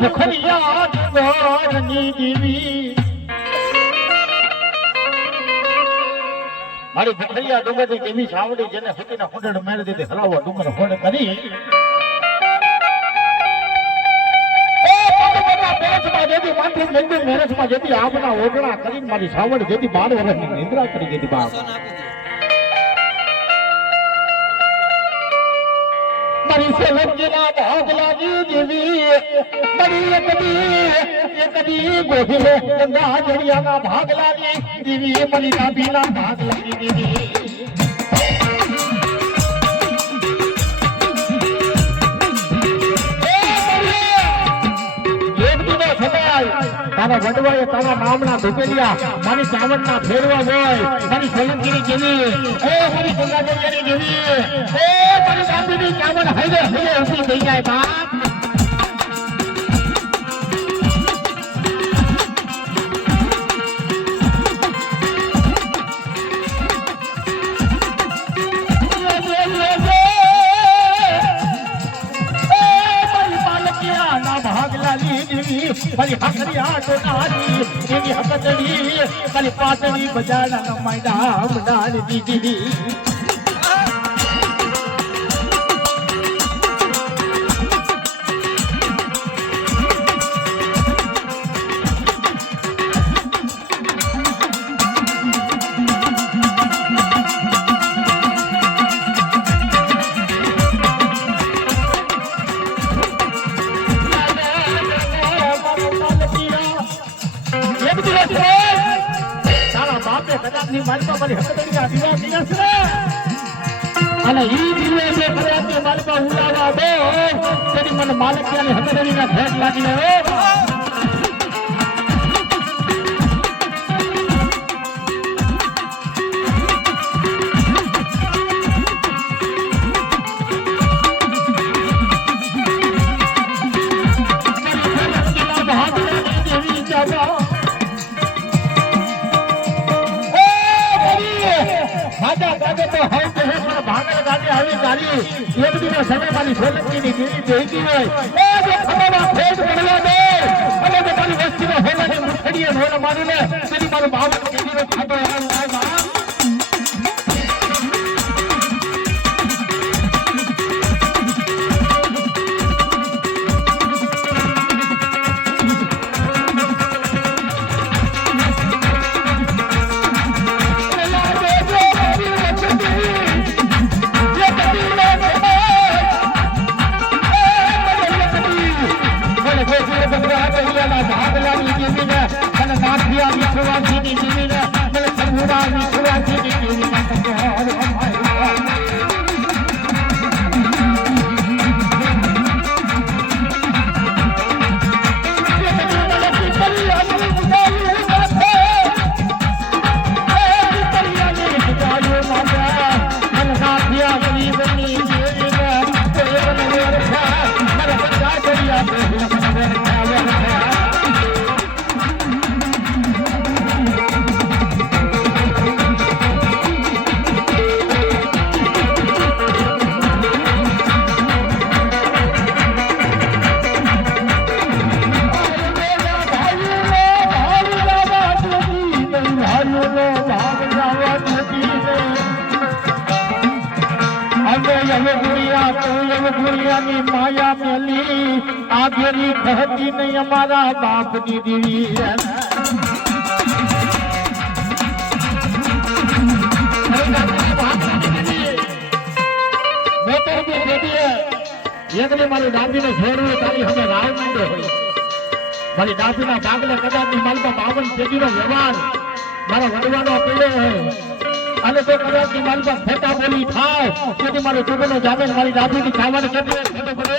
ભખરિયા ડુંગરની દેવી મારી ભખરિયા ડુંગરની દેવી સાવડી જેને હુતીના હોંડળ મેળ દીધી હલાવો ડુંગર હોડ કરી મેરેજમાં જેથી આપના ઓગણા કરીને મારી સાવડ જેથી 12 વર્ષની નિંદ્રા કરી દીધી બાપ મારી સેવકજીના ભાગ લાગી દેવી મારી એકદી ગોધીલે ગંગા જડિયાના ભાગ લાગી દેવી મારી નાભીના ભાગ લાગી દેવી તારા વડવાએ તારા નામના ધુપેલિયા મારી ચાવડના ફેરવા હોય મારી સોલંકીની જેવી મારી ગંગાજળિયાની જેવી મારી ગાંધીની ચાવડ હૈરે ઊભી થઈ જાય બાપ મારી હકરિયા ટોટારી એની હકતડી મારી પાટણી બજારના માયડા મડાની દીદી અને ઈ દિવસે ફરિયાદી માલપા ઉલાવા દો તેની મને માલકિયાની હકતડીના ભેટ લાગીને સમય મારી સોલંકીની દેવી બેહતી હોય ફેટ પડવા દે અને મારી વસ્તીને હોલાની મુઠડીએ હોલા મારી લે તેની મારું બાવન કેદીનો ખાતો માયા મેલી આગેરી કહતી નહીં અમારા બાપની દેવી મારી ડાબીને છોડવું તારી હવે રાવ માંડે હોય મારી ડાબીના ભાગલે કદાચ માલપા 52 પેઢીનો વ્યવહાર મારા વડવાનો પેડે હોય અને તો કદાચ માલપા ફેટા બોલી થાય તેથી મારો ચૂકનો જામેન મારી ડાબીની ખાવાની કેટલી ફેટો પડે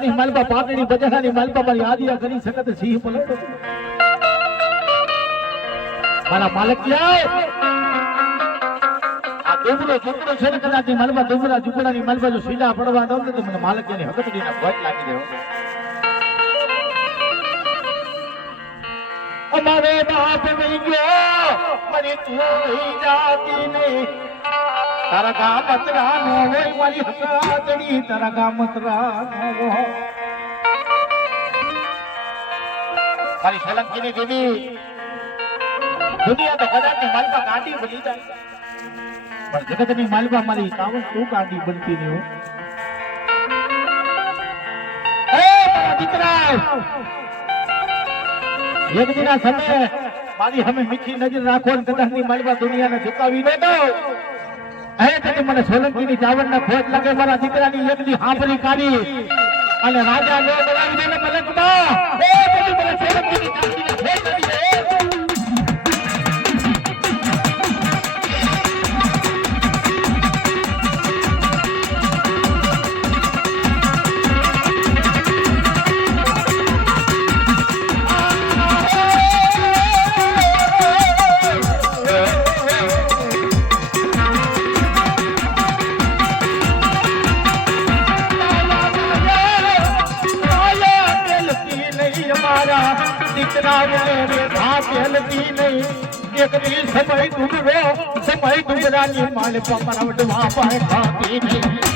કદાચની માલપા પાટણી બજારાની માલપા મારી આદિયા કરી શકત સિંહ પલટો મારા માલક આ ડુંગરો ઝુંપડો છે ને કદાચની માલપા ડુંગરા ઝુંપડાની માલપા જો સીધા પડવા દઉં તો મને માલક એની હકતડીના ભોજ લાગી દેવો અમારે બાપ નહીં ગયો મારી તું જાતી નહીં તારા ગામ મતરા નો હોય મારી હકતડી તારા ગામ મતરા નો હોય મારી સોલંકીની દેવી દુનિયા તો કદાચની માલપા કાઢી બની જાય પણ જગતની માલપા મારી કાવણ તું કાઢી બનતી નહીં હો એ મારા દીકરા એક દિના સમયે મારી હમે મીઠી નજર રાખો ને કદાચની માલપા દુનિયાને ઝુકાવી ન દો એ તેથી મને સોલંકીની ચાવડના ખોટ લાગે મારા દીકરાની એકની હાંભરી કાઢી અને રાજા નો બોલાવી દે મલકમાં એ તેથી મને સોલંકીની ચાવડીને ખોટ લાગી દે એક દી સમય ડુંગરાની માલપા પરવડવા પાય ખાતી નહીં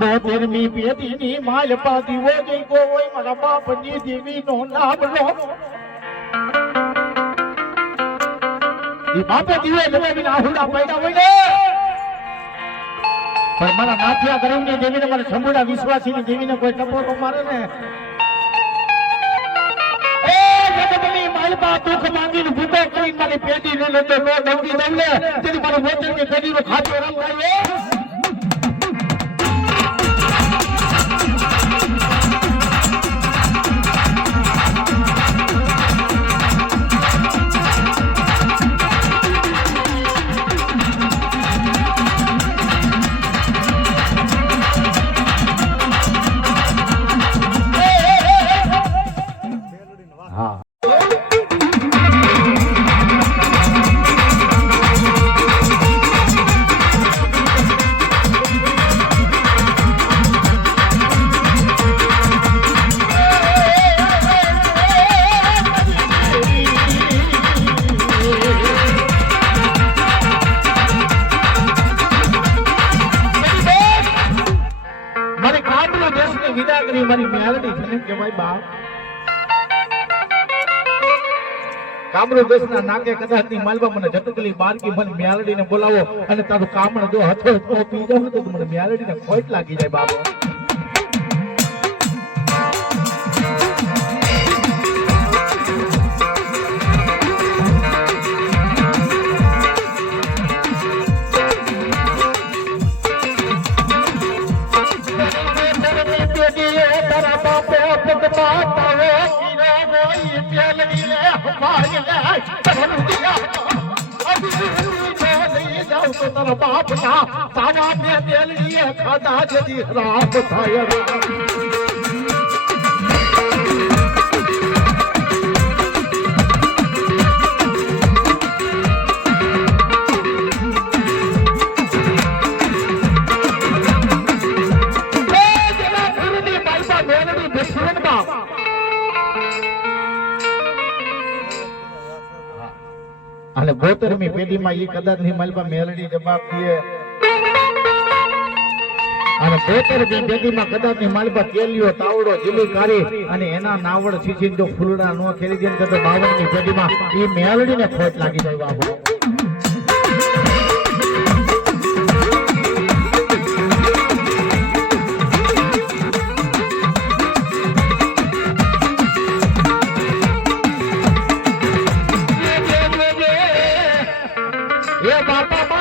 મોતેરમી પેટીની માલપા દીવો જઈ ગો હોય મારા બાપની દેવીનો નામ લો ઈ બાપે દીવે લગાવીને આહુડા પડ્યા હોય ને પણ મારા નાથિયા ગરમની દેવીને મારા શંભુડા વિશ્વાસીની દેવીને કોઈ ટપોરો મારે ને એ જગતની માલપા દુઃખ માંગીને ભૂકો કરીને મારી પેટી ને લેતો નો દંડી દઉં ને તેથી મારો મોતેરમી પેટીનો ખાતો રંગ થાય મારી મેલડી છે કે ભાઈ બાપ કામરો દેશના નાકે કદાચની માલબા મને જટકલી બારકી મને મેલડીને બોલાવો અને તારું કામણ જો હથો તો પી જાવ તો મને મેલડીને ખોટ લાગી જાય બાબો તારા બાપ ના તાવા ને તેલડીએ ખાધા જતી રાત થાય અને 72મી પેઢીમાં ઈ કદાચની માલપા મેલડી જવાબ દીએ અને 72મી પેઢીમાં કદાચની માલપા કેલિયો તાવડો જીલી કારી અને એના નાવડ છીછીન જો ફૂલડા નો ખેલી દે તો 52મી પેઢીમાં ઈ મેલડીને ખોટ લાગી જાય બાબુ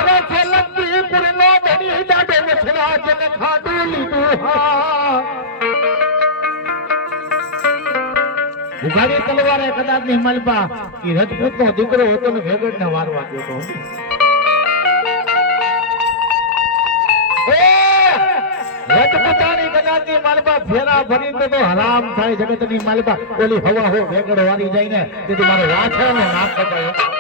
મારા સોલંકી પુરનો ધણી દાડે વછરા જેને ખાડું લીધું હા ઉઘાડી તલવારે કદાચ ની મલબા એ રજપૂત નો દીકરો હતો ને વેગડ ને વારવા ગયો હતો રજપૂતાની કદાચ ની મલબા ફેરા ભરી તો હરામ થાય જગત ની મલબા ઓલી હવા હો વેગડ વારી જાય ને તેથી મારો વાછા ને ના ખપાયો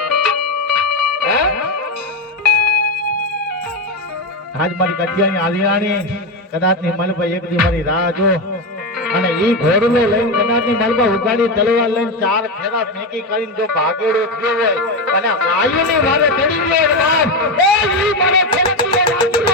આજ મારી કટિયાની આલિયાણી કદાચ ની મલબા એક દી મારી રાહ જો અને ઈ ઘોડલો લઈને કદાચ ની મલબા ઉગાડી તલવાર લઈને ચાર ફેરા ફેંકી કરીને જો ભાગેડો થયો હોય અને આયુની વારે ચડી ગયો બાપ એ ઈ મારે ફેંકી નાખ્યો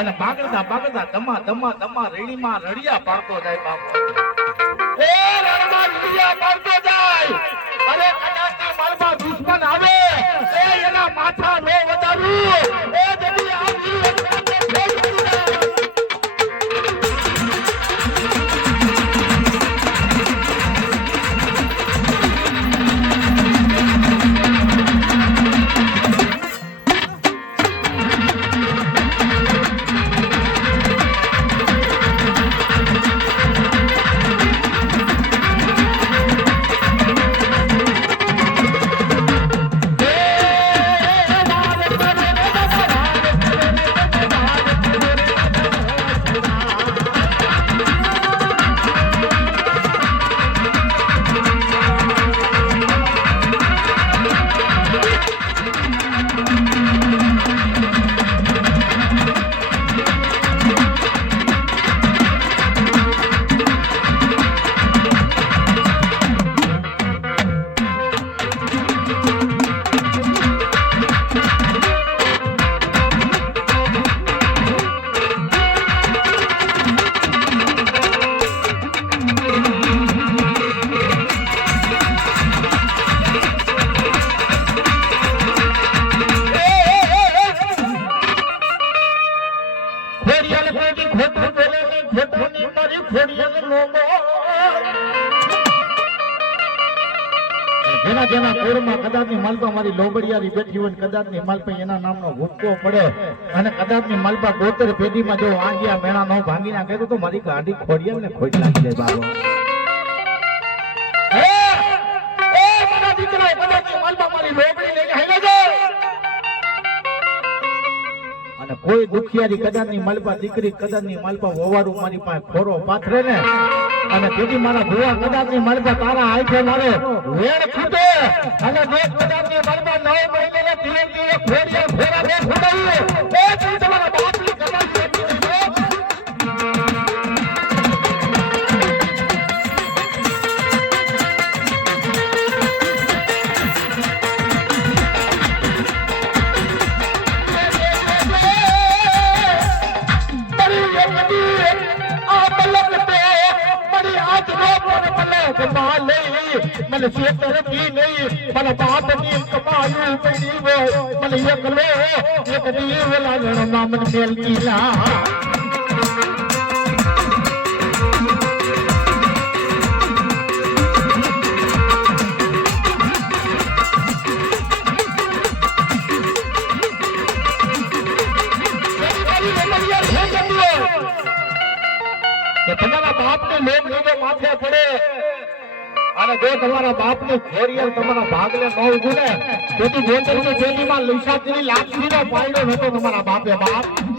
અને બાગડતા બાગડતા દમા દમા રેડીમાં રડિયા પાડતો જાય બાપો એ રણમાં રડિયા પાડતો જાય અરે કદાચની માલમાં દુશ્મન આવે એ એના માથા નો વધારું એ જડી આવી જેના જેના કોરમાં કદાચની માલપા મારી લોબડિયારી બેઠી હોય કદાચની માલપા એના નામનો ભૂક્કો પડે અને કદાચની માલપા 72 પેઢીમાં જો આંગિયા મેણા નો ભાંગી નાખે તો મારી ગાડી ખોડિયા ને ખોટ નાખી દે બાબો એ મારા દીકરા કદાચની માલપા મારી લોબડી લઈને હેલે જાય અને કોઈ દુખિયારી કદાચની માલપા દીકરી કદાચની માલપા વવારું મારી પાસે ખોરો પાથરે ને અને તેથી મારા ભુવા કદાચની માલપા તારા આંખે મારે વેણ છૂટે અને જો કદાચની માલપા 9 મહિને ધીરે ધીરે ખોડિયા ફેરા દે ખોડાઈએ એ તું તમારા બાપની કદાચ બેઠી મને શેતર કી નહીં મને બાપ ની કમાયું પડી હોય મને એકલો એક દીવ લાગણ નામ મેલતી લા કે તમારા બાપને લોક જો માથે પડે અને જો તમારા બાપની ખોડિયાલ તમારા ભાગલે ન ઉગું ને તેથી ગોતરની પેલીમાં લુસાતીની લાખીનો પાયડો નતો તમારા બાપે બાપ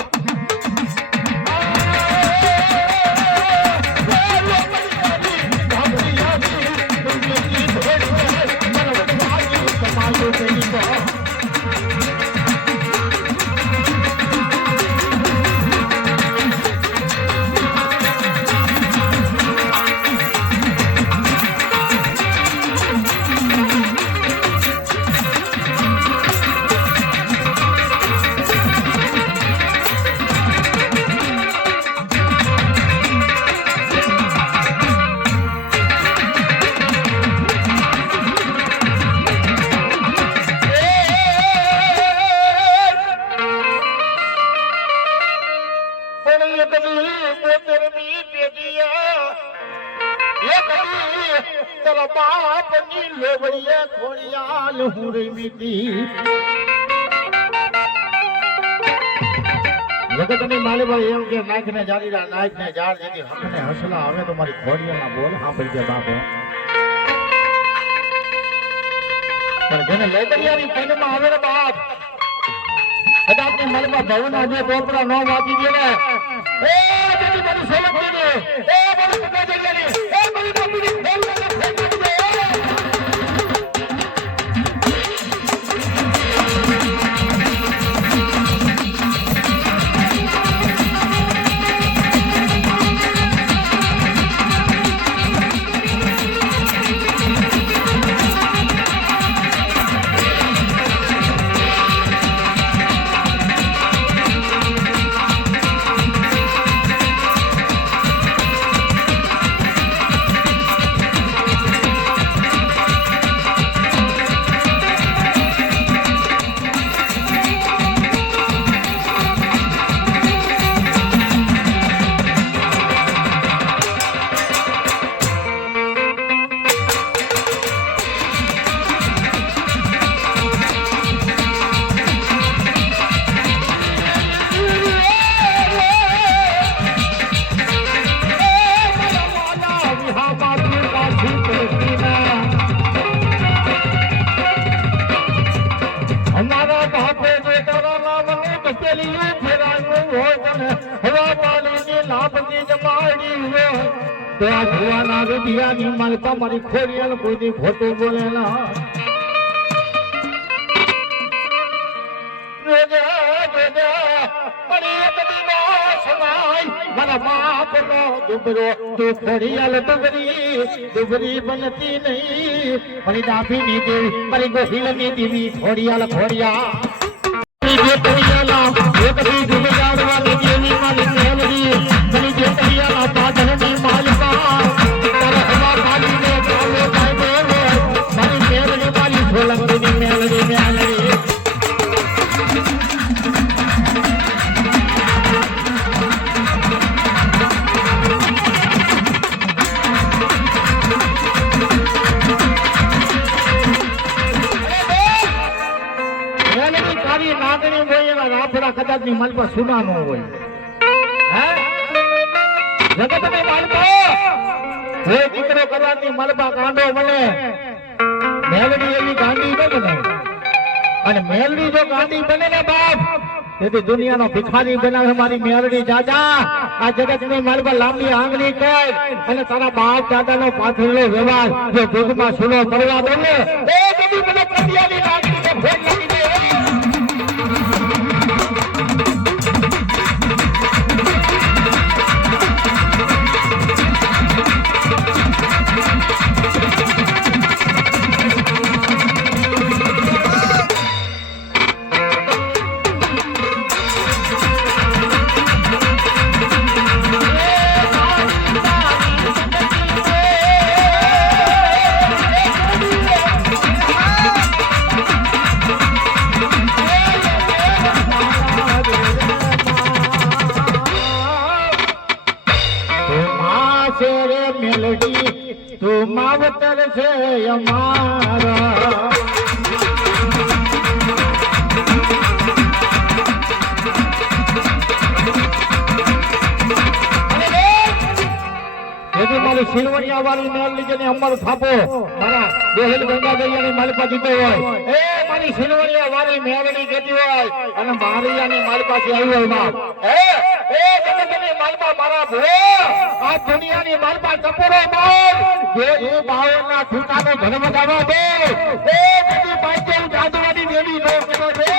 જગતની માલીભાઈ એમ કે નાયકને જાડીરા નાયકને જાડ જેથી હકને હસલા હવે તો મારી ખોડિયાના બોલ સાંભળી દે બાપો પણ જેને લેકરિયાની પેનમાં આવે ને બાપ કદાચની માલીમાં ભવના જે પોપડા ન વાંચી દે ને એ જેથી મારી સેવક દે એ મારી પતા જલ્યાની એ મારી બાપુની મારી ખોડિયાલ કોઈ ખોટું બોલે ના મારા બાપ નો દુબરો તું ખોડિયાલ દુબરી બનતી નહીં મારી ડાભી ની દેવી મારી ગોહિલ ની દેવી ખોડિયાલ કદાચ ની માલ પર સુના ન હોય જગત ની માલ પર દીકરો કરવાની માલપા ગાંડો બને મેલડી એવી ગાંડી ન બને અને મેલડી જો ગાંડી બને ને બાપ તેથી દુનિયાનો ભિખારી બનાવે મારી મેલડી દાદા આ જગત ની માલ પર લાંબી આંગળી કર અને તારા બાપ દાદા નો પાછળનો વ્યવહાર જો દુઃખમાં સુનો પડવા દે ને એ બધી મને પટિયાની લાગણી ને ફોન લાગી દે માવતર છે અમારા મારી સિલવણિયા વાળી મેલ લીધે અમર થાપો મારા બેહલ ગંગા દરિયાની માલપા દીધો હોય એ મારી સિલવણિયા વાળી મેલડી કહેતી હોય અને મારિયાની માલપા થી આવી હોય બાપ એ જગતની માલપા મારા ભો આ દુનિયાની માલપા કપોરો માર જે એ બાવળના ઠુકાનો ધર્મ દાવા દે એ બધી પાંચે જાદુવાની દેવી નો કરો છે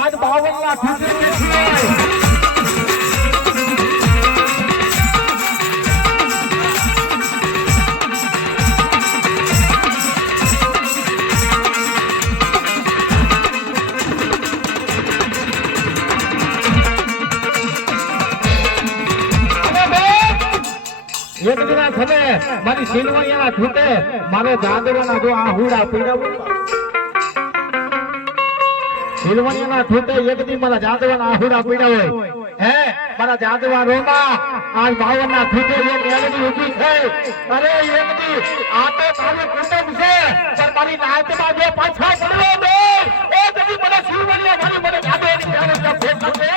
आज 52 लाख एक दिन समय मारी सिलवणिया छूटे मारो जादरना जो आ हुड़ा पीड़ा सिलवणिया छूटे एक दिन मारा जादरना आहुड़ा पीड़ा હોય હે મારા જાદવા રોમા આજ 52 ના છૂટે એક મેલડી ઊભી છે અરે એક દી આ તો તારું કુટુંબ છે પણ મારી નાતમાં જો પાછા પડ્યો દે એ જદી મને સિલવણિયા મારી મને જાદવાની જાવે ફેર થશે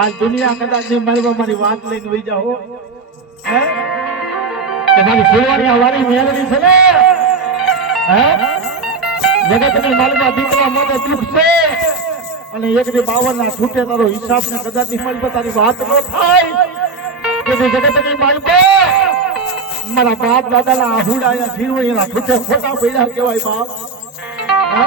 आज दुनिया कदाच ने मारी बात लઈને વઈ જાઓ હે તમારી સિલવણિયા વાળી મેલડી છે ને હે જગતની માલમાં દીકરા મોટો દુખ છે અને એક દી 52 ના છૂટે તારો હિસાબ ને કદાચ ની માલમાં તારી વાત ન થાય કે જગતની માલમાં મારા બાપ દાદાના આહુડાયા સિલવણિયાના છૂટે ખોટા પડ્યા કહેવાય બાપ હે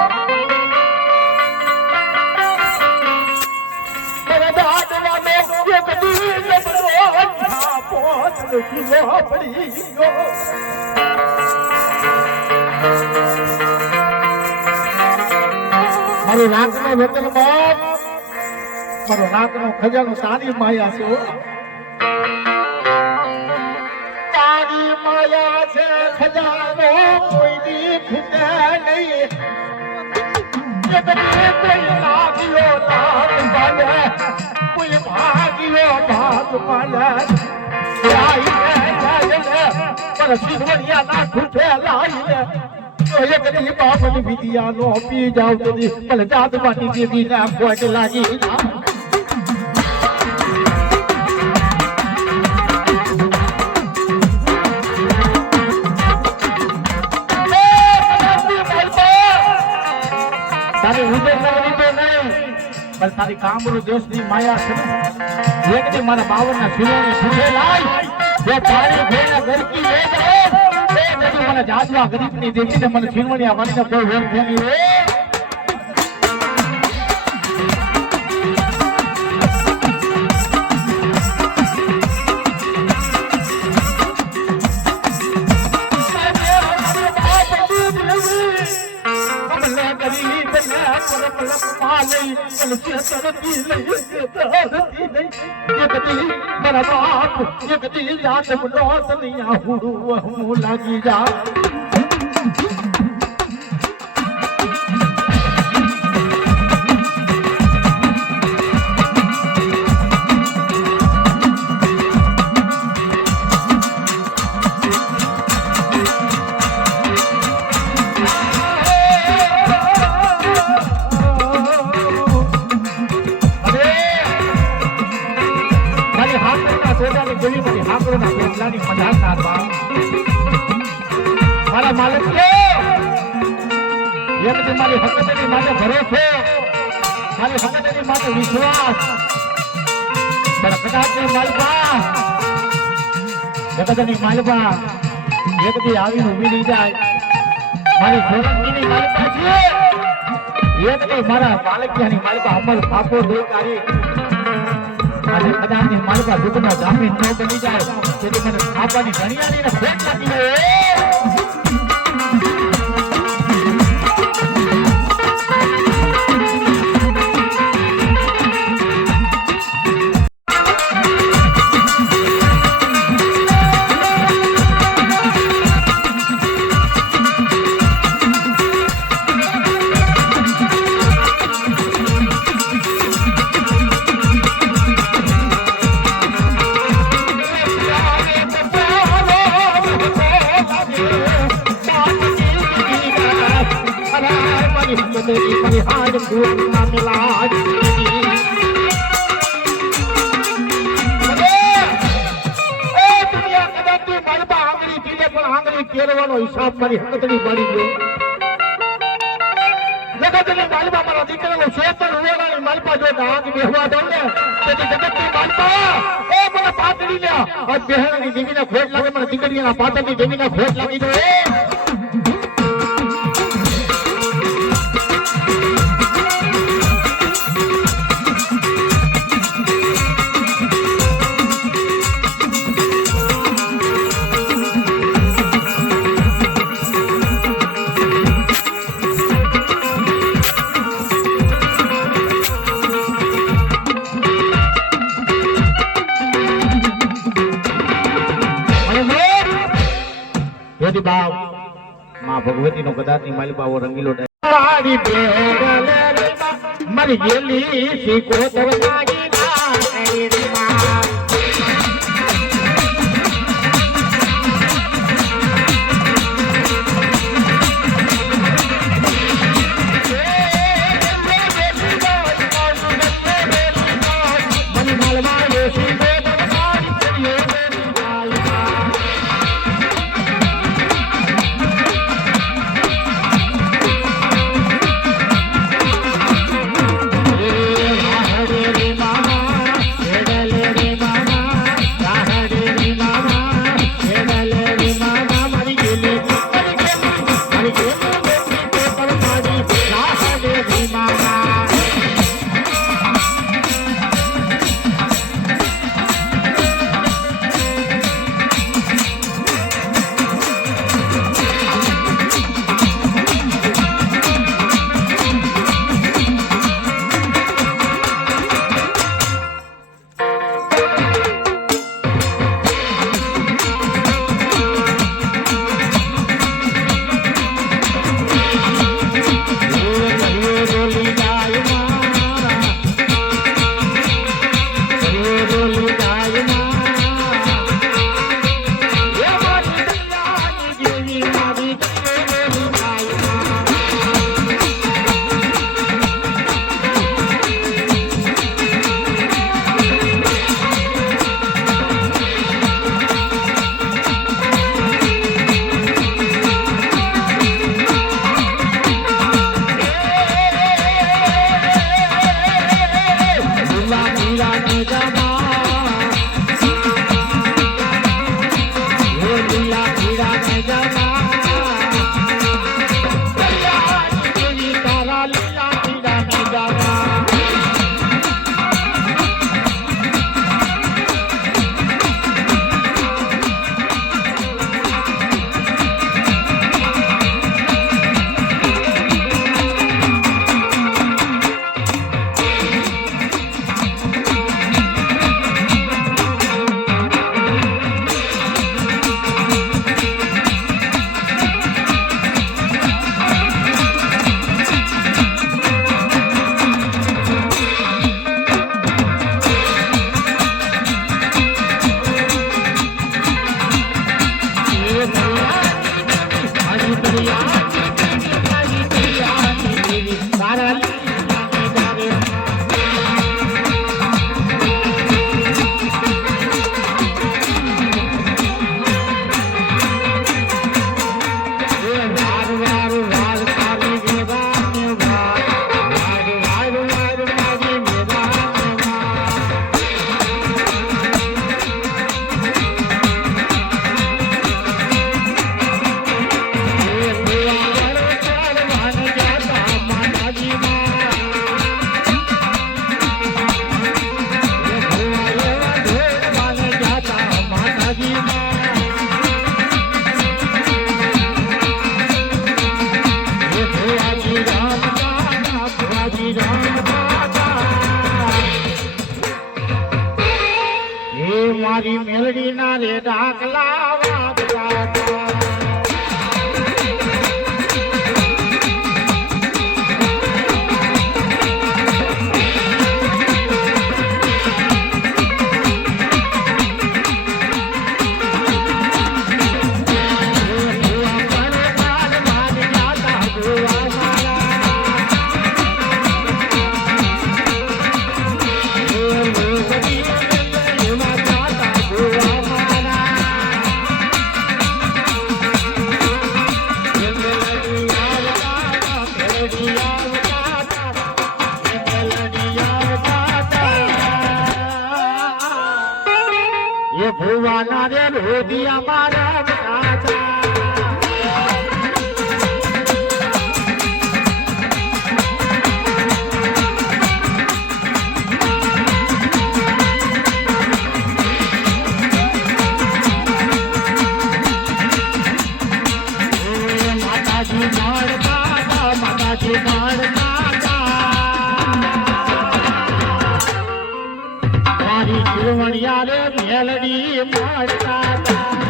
મારો રાતનો વેતન બાપ મારો રાતનો ખજાનો તારી માયા છે તારી માયા છે ખજાનો કોઈ દી ખૂટે નહીં કોઈ લાગ્યો લાગ પાલે કોઈ ભાગ્યો ભાગ પાલે સિલવણિયા ના ખૂટે લાઈને એક દી બાપની વિદ્યા નો પી જાવ તો ભલે જાદવાની દેવી ના ખોટ લાગી તારી ઉદય લીધો નહીં પણ તારી કામરૂ દેશની માયા છે એક દી મારા 52 ના સિલવણી છૂટે લાય જે તારી ભેણા ગરકી લે જાય એ જદી મને જાદવા ગરીબની દેવીને મને સિલવણિયા વાળીને કોઈ વેર થેની રે લાગી જા મારા માલિક એક દી મારી હકીકતની માટે ભરોસો મારી હકીકતની માટે વિશ્વાસ પણ કદાચ માલપા જગતની માલપા એક દી આવીને ઊભી રહી જાય મારી સોલંકીની માલપા છે એક દી મારા માલકિયાની માલપા અમલ પાપો દેકારી અને કદાચની માલપા દુઃખનો જામીન ન બની જાય તેથી મને ખાવાની ઘણીયાની ને ભેટ લાગી પરિહાર ગુણના મિલાજ કેરવાનો હિસાબ મારી હકતની પાડી દો જગતની માલપા મારા દીકરાનો શેતર ઉવેલાની માલપા જો ડાંગ બેહવા દઉં ને તેથી જગતની માલપા એ મને પાતળી લ્યા આ બહેરાની દેવીને ખોટ લાગે મને દીકરીના પાતળની દેવીને ખોટ લાગી જાય ભગવતી નો કદાચ ની માલિપાઓ રંગીલો મારી મારી ગેલી શીખો તરમાગી મારી મેલડી ના રે ડાકલા વાગતા હતા. ये भुवाना रे रोदिया मारा राजा माताजी मारता મારી જીવણિયા રે મેલડી મળતા હતા.